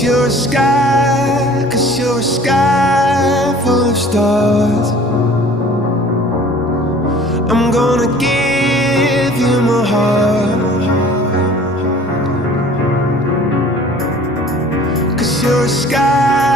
Cause you're a sky full of stars. I'm gonna give you my heart. Cause you're a sky